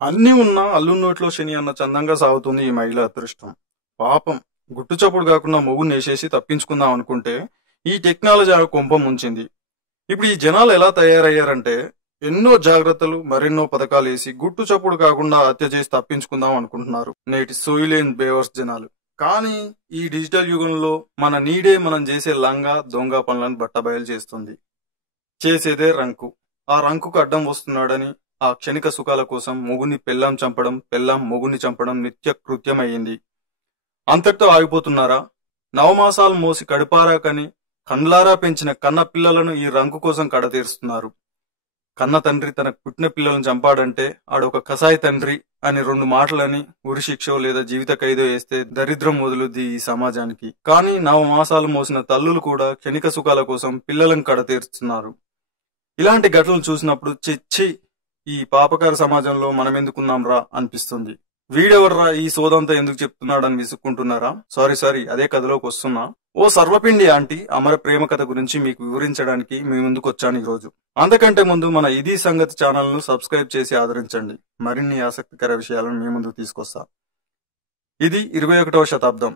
అన్నీ ఉన్నా అల్లు నోట్లో శని అన్న చందంగా సాగుతుంది ఈ మహిళ అదృష్టం. పాపం గుట్టుచప్పుడు కాకుండా మొగుడిని వేసేసి తప్పించుకుందాం అనుకుంటే ఈ టెక్నాలజీ ఆ కొంప ముంచింది. ఇప్పుడు ఈ జనాలు ఎలా తయారయ్యారంటే ఎన్నో జాగ్రత్తలు మరెన్నో పథకాలు వేసి గుట్టు చప్పుడు కాకుండా హత్య చేసి తప్పించుకుందాం అనుకుంటున్నారు నేటి సోయిలేన్ బేవర్స్ జనాలు. కానీ ఈ డిజిటల్ యుగంలో మన నీడే మనం చేసే లంగా దొంగ పనులను బట్టబయలు చేస్తుంది. చేసేదే రంకు. ఆ రంకుకు అడ్డం వస్తున్నాడని ఆ క్షణిక సుఖాల కోసం మొగుని పెళ్ళాం చంపడం, పెళ్ళాం మొగుని చంపడం నిత్య కృత్యమయ్యింది. అంతటితో ఆగిపోతున్నారా? నవమాసాలు మోసి కడుపారాకని కండ్లారా పెంచిన కన్న పిల్లలను ఈ రంకు కోసం కడతీరుస్తున్నారు. కన్న తండ్రి తనకు పుట్టిన పిల్లలను చంపాడంటే ఆడొక కసాయి తండ్రి అని 2 మాటలని ఉరి శిక్షో లేదా జీవిత ఖైదో వేస్తే దరిద్రం వదులుద్ది ఈ సమాజానికి. కానీ నవమాసాలు మోసిన తల్లులు కూడా క్షణిక సుఖాల కోసం పిల్లలను కడతీరుస్తున్నారు. ఇలాంటి ఘటనలు చూసినప్పుడు చిచ్చి ఈ పాపకార సమాజంలో మనమెందుకున్నాం రా అనిపిస్తుంది. వీడెవర్రా ఈ సోదంతా ఎందుకు చెప్తున్నాడని విసుక్కుంటున్నారా? సారీ అదే కథలోకి వస్తున్నా. ఓ సర్వపిండి ఆంటీ అమర ప్రేమ కథ గురించి మీకు వివరించడానికి మీ ముందుకు వచ్చాను ఈ రోజు. అంతకంటే ముందు మన ఇది సంగతి ఛానల్ ను సబ్స్క్రైబ్ చేసి ఆదరించండి. మరిన్ని ఆసక్తికర విషయాలను మీ ముందుకు తీసుకొస్తా. ఇది 21వ శతాబ్దం.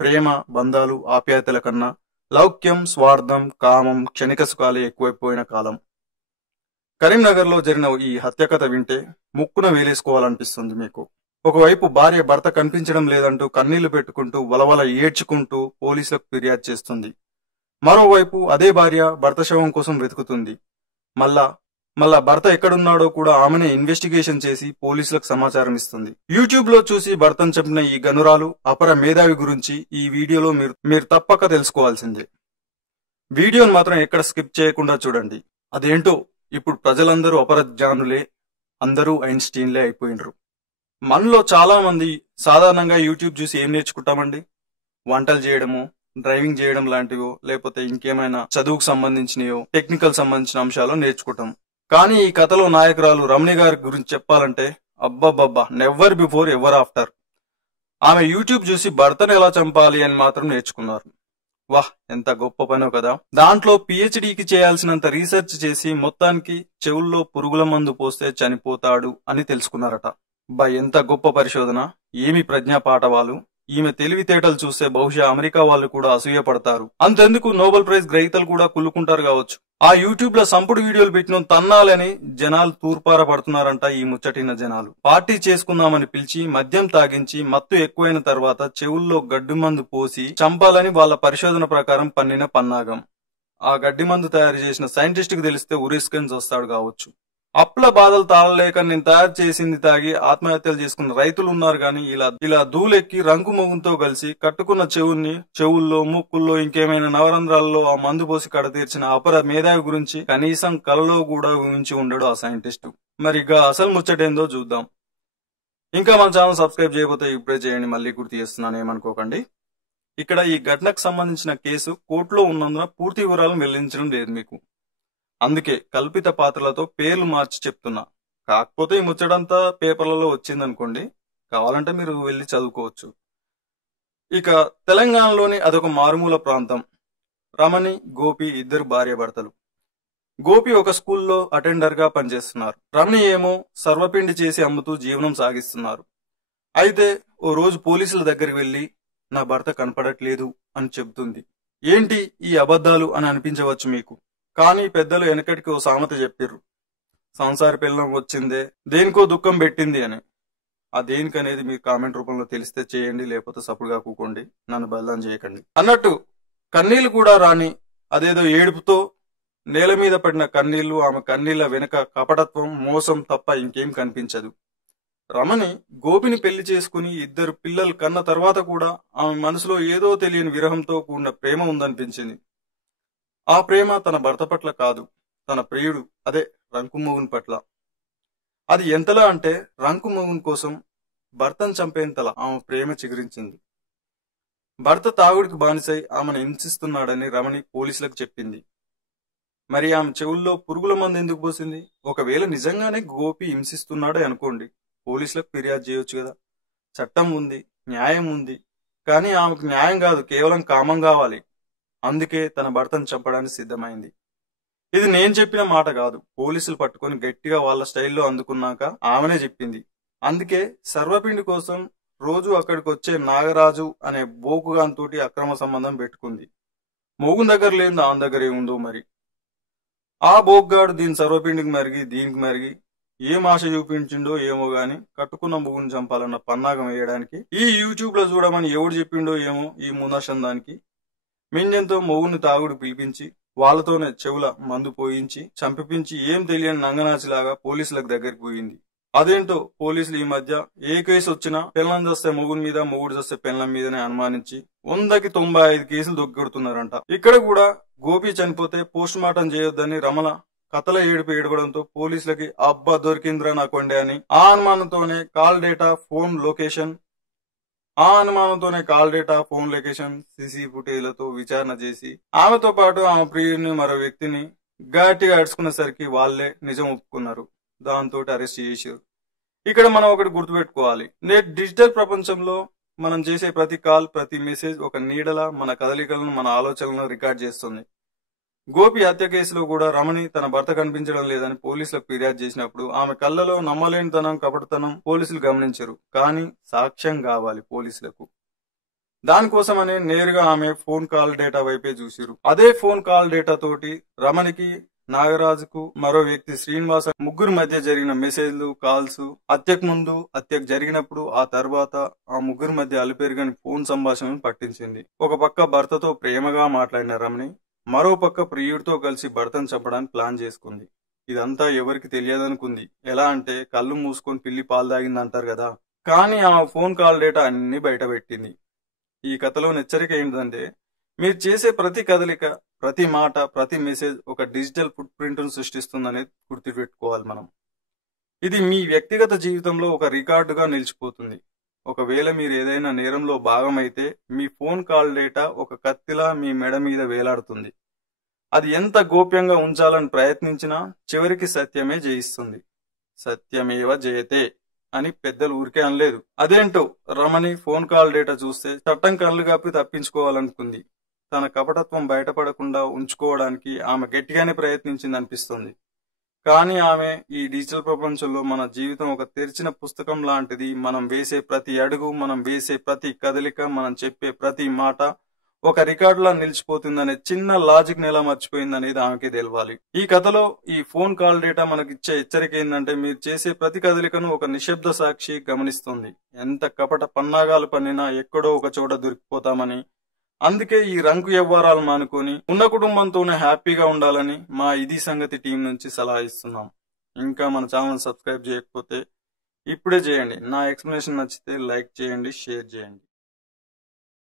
ప్రేమ, బంధాలు, ఆప్యాయతల కన్నా లౌక్యం, స్వార్థం, కామం, క్షణిక సుఖాలే ఎక్కువైపోయిన కాలం. కరీంనగర్ లో జరిగిన ఈ హత్య కథ వింటే ముక్కున వేలేసుకోవాలనిపిస్తుంది మీకు. ఒకవైపు భార్య భర్త కనిపించడం లేదంటూ కన్నీళ్లు పెట్టుకుంటూ వలవల ఏడ్చుకుంటూ పోలీసులకు ఫిర్యాదు చేస్తుంది. మరోవైపు అదే భార్య భర్త శవం కోసం వెతుకుతుంది. మళ్ళా భర్త ఎక్కడున్నాడో కూడా ఆమెనే ఇన్వెస్టిగేషన్ చేసి పోలీసులకు సమాచారం ఇస్తుంది. యూట్యూబ్ లో చూసి భర్తను చంపిన ఈ గనురాలు అపర మేధావి గురించి ఈ వీడియోలో మీరు తప్పక తెలుసుకోవాల్సిందే. వీడియోను మాత్రం ఎక్కడ స్కిప్ చేయకుండా చూడండి. అదేంటో ఇప్పుడు ప్రజలందరూ అపరజ్ఞానులే, అందరూ ఐన్స్టీన్లే అయిపోయినరు. మనలో చాలా మంది సాధారణంగా యూట్యూబ్ చూసి ఏం నేర్చుకుంటామండి? వంటలు చేయడము, డ్రైవింగ్ చేయడం లాంటివో, లేకపోతే ఇంకేమైనా చదువుకు సంబంధించినయో, టెక్నికల్ సంబంధించిన అంశాలు నేర్చుకుంటాం. కానీ ఈ కథలో నాయకురాలు రమణి గారి గురించి చెప్పాలంటే అబ్బబ్బబ్బా, నెవర్ బిఫోర్ ఎవర్ ఆఫ్టర్. ఆమె యూట్యూబ్ చూసి భర్తను ఎలా చంపాలి అని మాత్రం నేర్చుకున్నారు. వాహ్, ఎంత గొప్ప పనో కదా. దాంట్లో పిహెచ్డికి చేయాల్సినంత రీసెర్చ్ చేసి మొత్తానికి చెవుల్లో పురుగుల మందు పోస్తే చనిపోతాడు అని తెలుసుకున్నారట. ఎంత గొప్ప పరిశోధన, ఏమి ప్రజ్ఞా పాఠవాలు. ఈమె తెలివితేటలు చూస్తే బహుశా అమెరికా వాళ్ళు కూడా అసూయపడతారు. అంతెందుకు నోబెల్ ప్రైజ్ గ్రహీతలు కూడా కుళ్ళుకుంటారు కావచ్చు. ఆ యూట్యూబ్ లో సంపుడు వీడియోలు పెట్టిన తన్నాలని జనాలు తూర్పార పడుతున్నారంట. ఈ ముచ్చటిన జనాలు పార్టీ చేసుకుందామని పిలిచి మద్యం తాగించి మత్తు ఎక్కువైన తర్వాత చెవుల్లో గడ్డి మందు పోసి చంపాలని వాళ్ళ పరిశోధన ప్రకారం పన్నిన పన్నాగం. ఆ గడ్డి మందు తయారు చేసిన సైంటిస్ట్ కి తెలిస్తే ఉరేసుకొని వస్తాడు కావచ్చు. అప్పుల బాధలు తాళలేక నేను తయారు చేసింది తాగి ఆత్మహత్యలు చేసుకున్న రైతులు ఉన్నారు. గాని ఇలా దూలెక్కి రంగు మొగుంతో కలిసి కట్టుకున్న చెవుల్లో, ముక్కుల్లో, ఇంకేమైనా నవరంధ్రాల్లో ఆ మందు పోసి కడతీర్చిన అపర మేధావి గురించి కనీసం కలలో కూడా ఊహించి ఉండడు ఆ సైంటిస్టు. మరి ఇక అసలు ముచ్చటేందో చూద్దాం. ఇంకా మన ఛానల్ సబ్స్క్రైబ్ చేయకపోతే ఇప్పుడే చేయండి. మళ్ళీ గుర్తు చేస్తున్నాను, ఏమనుకోకండి. ఇక్కడ ఈ ఘటనకు సంబంధించిన కేసు కోర్టులో ఉన్నందున పూర్తి వివరాలను వెల్లడించడం లేదు మీకు. అందుకే కల్పిత పాత్రలతో పేర్లు మార్చి చెప్తున్నా. కాకపోతే ఈ ముచ్చటంతా పేపర్లలో వచ్చిందనుకోండి, కావాలంటే మీరు వెళ్ళి చదువుకోవచ్చు. ఇక తెలంగాణలోని అదొక మారుమూల ప్రాంతం. రమణి, గోపి ఇద్దరు భార్యాభర్తలు. గోపి ఒక స్కూల్లో అటెండర్ గా పనిచేస్తున్నారు. రమణి ఏమో సర్వపిండి చేసి అమ్ముతూ జీవనం సాగిస్తున్నారు. అయితే ఓ రోజు పోలీసుల దగ్గరికి వెళ్లి నా భర్త కనపడట్లేదు అని చెబుతుంది. ఏంటి ఈ అబద్ధాలు అని అనిపించవచ్చు మీకు. కానీ పెద్దలు వెనకటికి ఓ సామెత చెప్పిర్రు, సంసారి పిల్లం వచ్చిందే దేనికో దుఃఖం పెట్టింది అని. ఆ దేనికనేది మీకు కామెంట్ రూపంలో తెలిస్తే చేయండి, లేకపోతే సపుడుగా కూకోండి, నన్ను బదలాం చేయకండి. అన్నట్టు కన్నీళ్లు కూడా రాని అదేదో ఏడుపుతో నేల మీద పడిన కన్నీళ్లు, ఆమె కన్నీళ్ల వెనుక కపటత్వం, మోసం తప్ప ఇంకేం కనిపించదు. రమణి గోపిని పెళ్లి చేసుకుని 2 పిల్లలు కన్న తర్వాత కూడా ఆమె మనసులో ఏదో తెలియని విరహంతో కూడిన ప్రేమ ఉందనిపించింది. ఆ ప్రేమ తన భర్త పట్ల కాదు, తన ప్రియుడు అదే రంకుమోగుని పట్ల. అది ఎంతలా అంటే రంకుమోగుని కోసం భర్తను చంపేంతలా ఆమె ప్రేమ చిగురించింది. భర్త తాగుడికి బానిసై ఆమెను హింసిస్తున్నాడని రమణి పోలీసులకు చెప్పింది. మరి ఆమె చెవుల్లో పురుగుల మందు ఎందుకు పోసింది? ఒకవేళ నిజంగానే గోపి హింసిస్తున్నాడే అనుకోండి, పోలీసులకు ఫిర్యాదు చేయొచ్చు కదా. చట్టం ఉంది, న్యాయం ఉంది. కానీ ఆమెకు న్యాయం కాదు, కేవలం కామం కావాలి. అందుకే తన భర్తను చంపడానికి సిద్ధమైంది. ఇది నేను చెప్పిన మాట కాదు. పోలీసులు పట్టుకొని గట్టిగా వాళ్ళ స్టైల్లో అందుకున్నాక ఆమెనే చెప్పింది. అందుకే సర్వపిండి కోసం రోజు అక్కడికి వచ్చే నాగరాజు అనే బోకుగాంతోటి అక్రమ సంబంధం పెట్టుకుంది. మొగున్ దగ్గర లేని దాని దగ్గర ఏముందో మరి. ఆ బోగ్గాడు దీని సర్వపిండికి మరిగి దీనికి మరిగి ఏం ఆశ చూపించిండో ఏమో గాని కట్టుకున్న మొగుని చంపాలన్న పన్నాగం వేయడానికి ఈ యూట్యూబ్ లో చూడమని ఎవడు చెప్పిండో ఏమో ఈ మునాషన్ దానికి మింజంతో మొగుని తాగుడు పిలిపించి వాళ్ళతోనే చెవుల మందు పోయించి చంపిపించి ఏం తెలియని నంగనాచిలాగా పోలీసులకు దగ్గరికి పోయింది. అదేంటో పోలీసులు ఈ మధ్య ఏ కేసు వచ్చినా పెళ్ళం చేస్తే మొగుని మీద, మొగుడు చేస్తే పెళ్ళం మీదనే అనుమానించి 100కి 95 కేసులు దొగ్గొడుతున్నారంట. ఇక్కడ కూడా గోపి చనిపోతే పోస్ట్ మార్టం చేయొద్దని రమల కథల ఏడుపు ఏడవడంతో పోలీసులకి అబ్బా దొరికిందిరా నా కొండే అని ఆ అనుమానంతోనే call data, phone location, CC ఫుటేజ్లతో విచారణ చేసి ఆమెతో పాటు ఆమె ప్రియుడిని మరో వ్యక్తిని గట్టిగా అడుచుకునేసరికి వాళ్లే నిజం ఒప్పుకున్నారు. దాంతో అరెస్ట్ చేశారు. ఇక్కడ మనం ఒకటి గుర్తుపెట్టుకోవాలి. నేటి డిజిటల్ ప్రపంచంలో మనం చేసే ప్రతి కాల్, ప్రతి మెసేజ్ ఒక నీడలా మన కదలికలను, మన ఆలోచనలను రికార్డ్ చేస్తుంది. గోపి హత్య కేసులో కూడా రమణి తన భర్త కనిపించడం లేదని పోలీసులకు ఫిర్యాదు చేసినప్పుడు ఆమె కళ్ళలో నమ్మలేనితనం, కపటతనం పోలీసులు గమనించరు. కానీ సాక్ష్యం కావాలి పోలీసులకు. దానికోసమనే నేరుగా ఆమె ఫోన్ కాల్ డేటా వైపే చూసిరు. అదే ఫోన్ కాల్ డేటా తోటి రమణికి, నాగరాజుకు, మరో వ్యక్తి శ్రీనివాస ముగ్గురు మధ్య జరిగిన మెసేజ్లు, కాల్స్, హత్యకు ముందు, హత్యకు జరిగినప్పుడు, ఆ తర్వాత ఆ ముగ్గురు మధ్య అలుపెరుగని ఫోన్ సంభాషణను పట్టించింది. ఒక పక్క భర్తతో ప్రేమగా మాట్లాడిన రమణి మరో పక్క ప్రియుడితో కలిసి భర్తను చంపడానికి ప్లాన్ చేసుకుంది. ఇదంతా ఎవరికి తెలియదనుకుంది. ఎలా అంటే కళ్ళు మూసుకొని పిల్లి పాలు తాగింది అంటారు కదా. కానీ ఆ ఫోన్ కాల్ డేటా అన్ని బయట పెట్టింది. ఈ కథలోని హెచ్చరిక ఏంటంటే మీరు చేసే ప్రతి కదలిక, ప్రతి మాట, ప్రతి మెసేజ్ ఒక డిజిటల్ ఫుట్ ప్రింట్ ను సృష్టిస్తుందనేది గుర్తుపెట్టుకోవాలి మనం. ఇది మీ వ్యక్తిగత జీవితంలో ఒక రికార్డుగా నిలిచిపోతుంది. ఒకవేళ మీరు ఏదైనా నేరంలో భాగమైతే మీ ఫోన్ కాల్ డేటా ఒక కత్తిలా మీ మెడ మీద వేలాడుతుంది. అది ఎంత గోప్యంగా ఉంచాలని ప్రయత్నించినా చివరికి సత్యమే జయిస్తుంది. సత్యమేవ జయతే అని పెద్దలు ఊరికే అనలేదు. అదేంటో రమణి ఫోన్ కాల్ డేటా చూస్తే చట్టం కళ్ళు కప్పి తప్పించుకోవాలనుకుంది. తన కపటత్వం బయటపడకుండా ఉంచుకోవడానికి ఆమె గట్టిగానే ప్రయత్నించింది అనిపిస్తుంది. కానీ ఆమె ఈ డిజిటల్ ప్రపంచంలో మన జీవితం ఒక తెరిచిన పుస్తకం లాంటిది. మనం వేసే ప్రతి అడుగు, మనం వేసే ప్రతి కదలిక, మనం చెప్పే ప్రతి మాట ఒక రికార్డులా నిలిచిపోతుందనే చిన్న లాజిక్ ని ఎలా మర్చిపోయిందనేది ఆమెకే తెలవాలి. ఈ కథలో ఈ ఫోన్ కాల్ డేటా మనకిచ్చే హెచ్చరిక ఏంటంటే మీరు చేసే ప్రతి కదలికను ఒక నిశ్శబ్ద సాక్షి గమనిస్తుంది. ఎంత కపట పన్నాగాలు పన్నినా ఎక్కడో ఒక చోట దొరికిపోతామని. అందుకే ఈ రంకు వ్యవహారాలు మానుకొని ఉన్న కుటుంబంతోనే హ్యాపీగా ఉండాలని మా ఇది సంగతి టీం నుంచి సలహా ఇస్తున్నాం. ఇంకా మన ఛానల్ సబ్స్క్రైబ్ చేయకపోతే ఇప్పుడే చేయండి. నా ఎక్స్ప్లెనేషన్ నచ్చితే లైక్ చేయండి, షేర్ చేయండి.